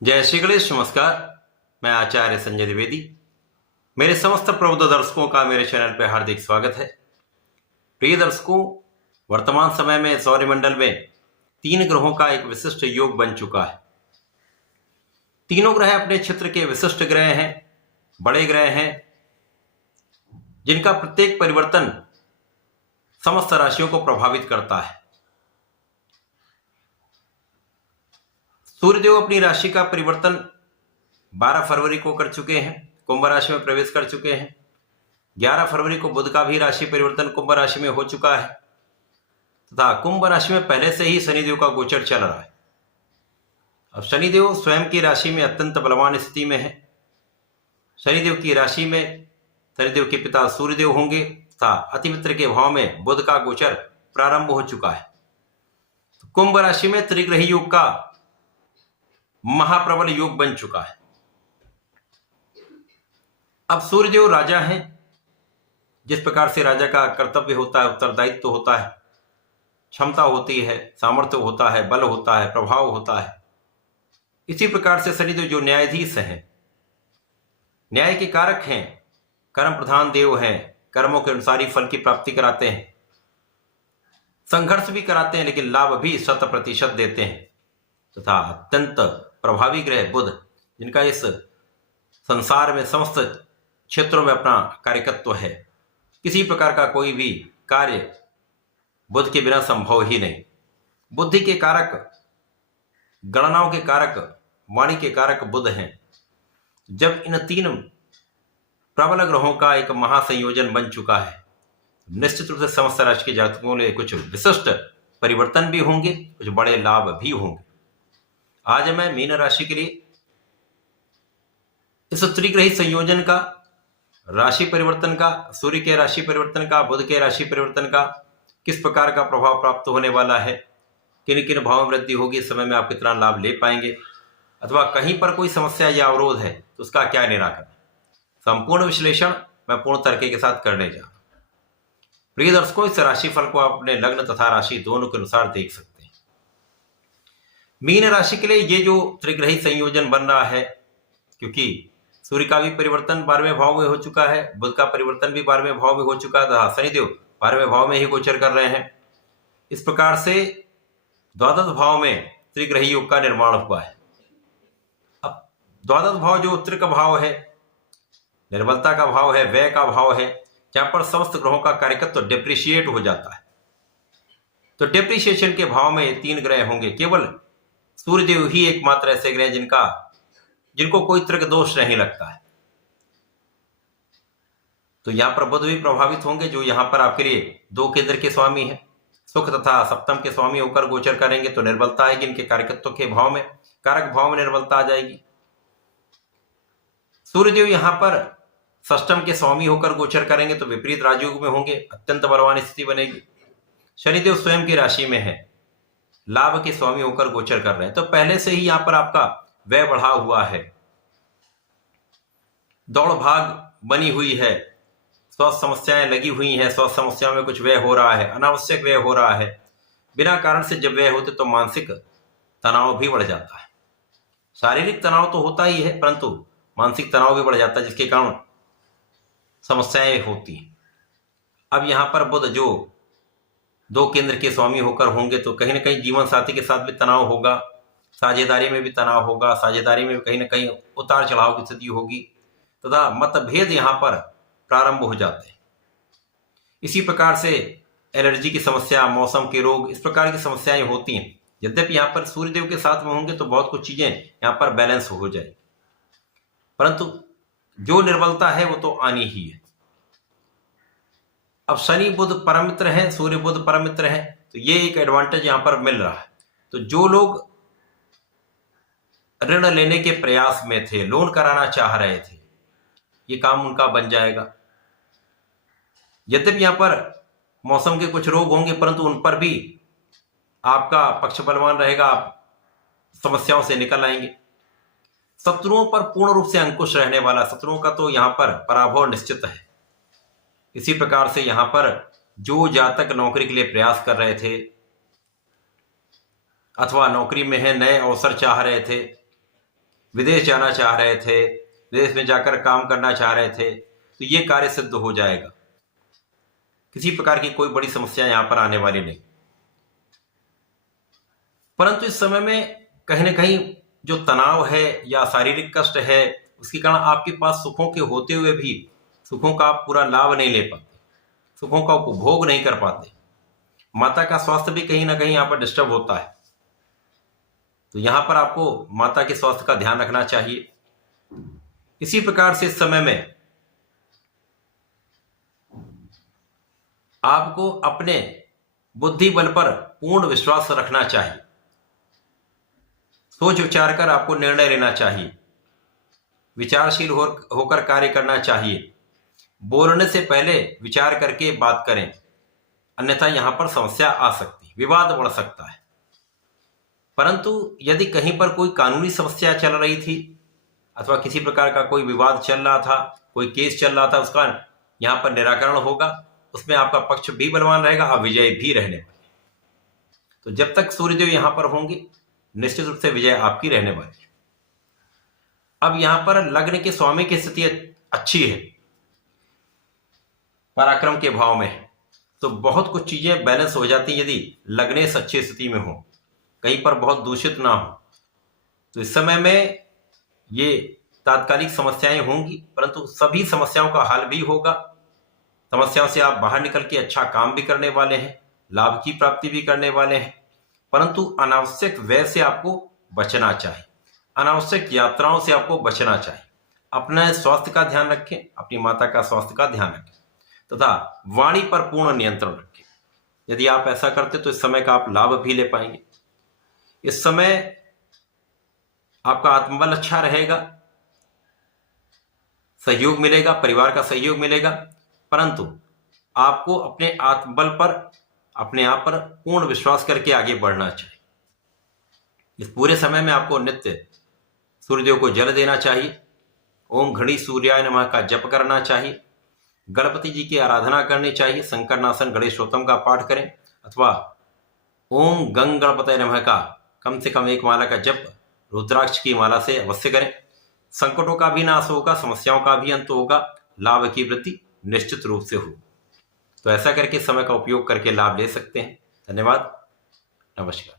जय श्री गणेश। नमस्कार। मैं आचार्य संजय द्विवेदी। मेरे समस्त प्रबुद्ध दर्शकों का मेरे चैनल पर हार्दिक स्वागत है। प्रिय दर्शकों, वर्तमान समय में सौरमंडल में 3 ग्रहों का एक विशिष्ट योग बन चुका है। तीनों ग्रह अपने क्षेत्र के विशिष्ट ग्रह हैं, बड़े ग्रह हैं, जिनका प्रत्येक परिवर्तन समस्त राशियों को प्रभावित करता है। सूर्यदेव अपनी राशि का परिवर्तन 12 फरवरी को कर चुके हैं, कुंभ राशि में प्रवेश कर चुके हैं। 11 फरवरी को बुध का भी राशि परिवर्तन कुंभ राशि में हो चुका है तथा कुंभ राशि में पहले से ही शनिदेव का गोचर चल रहा है। अब शनिदेव स्वयं की राशि में अत्यंत बलवान स्थिति में है। शनिदेव की राशि में शनिदेव के पिता सूर्यदेव होंगे तथा अतिमित्र के भाव में बुध का गोचर प्रारंभ हो चुका है। तो कुंभ राशि में त्रिग्रही योग का महाप्रबल योग बन चुका है। अब सूर्यदेव राजा हैं। जिस प्रकार से राजा का कर्तव्य होता है, उत्तरदायित्व होता है, क्षमता होती है, सामर्थ्य होता है, बल होता है, प्रभाव होता है, इसी प्रकार से शनिदेव जो न्यायाधीश हैं, न्याय के कारक हैं, कर्म प्रधान देव हैं, कर्मों के अनुसार ही फल की प्राप्ति कराते हैं, संघर्ष भी कराते हैं लेकिन लाभ भी 100% देते हैं तथा अत्यंत प्रभावी ग्रह बुध, जिनका इस संसार में समस्त क्षेत्रों में अपना कार्यकत्व है, किसी प्रकार का कोई भी कार्य बुध के बिना संभव ही नहीं। बुद्धि के कारक, गणनाओं के कारक, वाणी के कारक बुध हैं। जब इन 3 प्रबल ग्रहों का एक महासंयोजन बन चुका है, निश्चित रूप से समस्त राशि के जातकों में कुछ विशिष्ट परिवर्तन भी होंगे, कुछ बड़े लाभ भी होंगे। आज मैं मीन राशि के लिए इस त्रिग्रही संयोजन का, राशि परिवर्तन का, सूर्य के राशि परिवर्तन का, बुध के राशि परिवर्तन का किस प्रकार का प्रभाव प्राप्त होने वाला है, किन किन भावों में वृद्धि होगी, इस समय में आप कितना लाभ ले पाएंगे, अथवा कहीं पर कोई समस्या या अवरोध है तो उसका क्या निराकरण, संपूर्ण विश्लेषण मैं पूर्ण तरीके के साथ करने जा रहा हूं। प्रिय दर्शकों, इस राशिफल को आप अपने लग्न तथा राशि दोनों के अनुसार देख सकते हैं। मीन राशि के लिए ये जो त्रिग्रही संयोजन बन रहा है, क्योंकि सूर्य का भी परिवर्तन 12वें भाव में हो चुका है, बुध का परिवर्तन भी 12वें भाव में हो चुका है, शनिदेव 12वें भाव में ही गोचर कर रहे हैं। इस प्रकार से द्वादश भाव में त्रिग्रही योग का निर्माण हुआ है। अब द्वादश भाव जो त्रिक भाव है, निर्बलता का भाव है, व्यय का भाव है, जहां पर समस्त ग्रहों का कार्यकत्व डिप्रिशिएट हो जाता है। तो डिप्रिशिएशन के भाव में 3 ग्रह होंगे। केवल सूर्यदेव ही एकमात्र ऐसे ग्रह जिनको कोई त्रिक दोष नहीं लगता है। तो यहां पर बुध भी प्रभावित होंगे, जो यहां पर आपके लिए 2 केंद्र के स्वामी हैं, सुख तथा सप्तम के स्वामी होकर गोचर करेंगे। तो निर्बलता आएगी, इनके कार्यकत्व के भाव में, कारक भाव में निर्बलता आ जाएगी। सूर्यदेव यहां पर षष्टम के स्वामी होकर गोचर करेंगे तो विपरीत राजयोग में होंगे, अत्यंत बलवान स्थिति बनेगी। शनिदेव स्वयं की राशि में है, लाभ के स्वामी होकर गोचर कर रहे हैं, तो पहले से ही यहां पर आपका व्यय बढ़ा हुआ है, दौड़ भाग बनी हुई है, स्वास्थ्य समस्याएं लगी हुई हैं, स्वास्थ्य समस्याओं में कुछ व्यय हो रहा है, अनावश्यक व्यय हो रहा है। बिना कारण से जब व्यय होते तो मानसिक तनाव भी बढ़ जाता है। शारीरिक तनाव तो होता ही है, परंतु मानसिक तनाव भी बढ़ जाता है, जिसके कारण समस्याएं होती हैं। अब यहां पर बुध जो 2 केंद्र के स्वामी होकर होंगे तो कहीं ना कहीं जीवन साथी के साथ भी तनाव होगा, साझेदारी में भी तनाव होगा, साझेदारी में भी कहीं ना कहीं उतार चढ़ाव की स्थिति होगी तथा मतभेद यहां पर प्रारंभ हो जाते हैं। इसी प्रकार से एलर्जी की समस्या, मौसम के रोग, इस प्रकार की समस्याएं होती हैं। यद्यपि यहां पर सूर्यदेव के साथ में होंगे तो बहुत कुछ चीजें यहां पर बैलेंस हो जाएगी, परंतु जो निर्बलता है वो तो आनी ही है। अब शनि बुध परम मित्र है, सूर्य बुध परम मित्र है, तो ये एक एडवांटेज यहां पर मिल रहा है। तो जो लोग ऋण लेने के प्रयास में थे, लोन कराना चाह रहे थे, ये काम उनका बन जाएगा। यद्यपि यहां पर मौसम के कुछ रोग होंगे, परंतु उन पर भी आपका पक्ष बलवान रहेगा, आप समस्याओं से निकल आएंगे। शत्रुओं पर पूर्ण रूप से अंकुश रहने वाला, शत्रुओं का तो यहां पर पराभव निश्चित है। इसी प्रकार से यहां पर जो जातक नौकरी के लिए प्रयास कर रहे थे अथवा नौकरी में है, नए अवसर चाह रहे थे, विदेश जाना चाह रहे थे, विदेश में जाकर काम करना चाह रहे थे, तो ये कार्य सिद्ध हो जाएगा। किसी प्रकार की कोई बड़ी समस्या यहां पर आने वाली नहीं। परंतु इस समय में कहीं ना कहीं जो तनाव है या शारीरिक कष्ट है, उसके कारण आपके पास सुखों के होते हुए भी सुखों का आप पूरा लाभ नहीं ले पाते, सुखों का उपभोग नहीं कर पाते। माता का स्वास्थ्य भी कहीं ना कहीं यहां पर डिस्टर्ब होता है, तो यहां पर आपको माता के स्वास्थ्य का ध्यान रखना चाहिए। इसी प्रकार से इस समय में आपको अपने बुद्धि बल पर पूर्ण विश्वास रखना चाहिए। सोच विचार कर आपको निर्णय लेना चाहिए, विचारशील होकर कार्य करना चाहिए। बोलने से पहले विचार करके बात करें, अन्यथा यहां पर समस्या आ सकती, विवाद बढ़ सकता है। परंतु यदि कहीं पर कोई कानूनी समस्या चल रही थी अथवा किसी प्रकार का कोई विवाद चल रहा था, कोई केस चल रहा था, उसका यहां पर निराकरण होगा, उसमें आपका पक्ष भी बलवान रहेगा, आप विजयी भी रहने वाले। तो जब तक सूर्यदेव यहां पर होंगे, निश्चित रूप से विजय आपकी रहने वाली है। अब यहां पर लग्न के स्वामी की स्थिति अच्छी है, पराक्रम के भाव में है, तो बहुत कुछ चीजें बैलेंस हो जाती हैं यदि लग्नेश अच्छी स्थिति में हो, कहीं पर बहुत दूषित ना हो। तो इस समय में ये तात्कालिक समस्याएं होंगी, परंतु सभी समस्याओं का हल भी होगा। समस्याओं से आप बाहर निकल के अच्छा काम भी करने वाले हैं, लाभ की प्राप्ति भी करने वाले हैं। परंतु अनावश्यक व्यय से आपको बचना चाहिए, अनावश्यक यात्राओं से आपको बचना चाहिए। अपने स्वास्थ्य का ध्यान रखें, अपनी माता का स्वास्थ्य का ध्यान रखें, तथा वाणी पर पूर्ण नियंत्रण रखें। यदि आप ऐसा करते तो इस समय का आप लाभ भी ले पाएंगे। इस समय आपका आत्मबल अच्छा रहेगा, सहयोग मिलेगा, परिवार का सहयोग मिलेगा, परंतु आपको अपने आत्मबल पर, अपने आप पर पूर्ण विश्वास करके आगे बढ़ना चाहिए। इस पूरे समय में आपको नित्य सूर्यदेव को जल देना चाहिए, ओम घड़ी सूर्याय नमः का जप करना चाहिए, गणपति जी की आराधना करनी चाहिए, शंकरनाशन गणेशोत्तम का पाठ करें, अथवा ओम गंग गणपतये नमः का कम से कम एक माला का जप रुद्राक्ष की माला से अवश्य करें। संकटों का भी नाश होगा, समस्याओं का भी अंत होगा, लाभ की वृद्धि निश्चित रूप से हो। तो ऐसा करके समय का उपयोग करके लाभ ले सकते हैं। धन्यवाद, नमस्कार।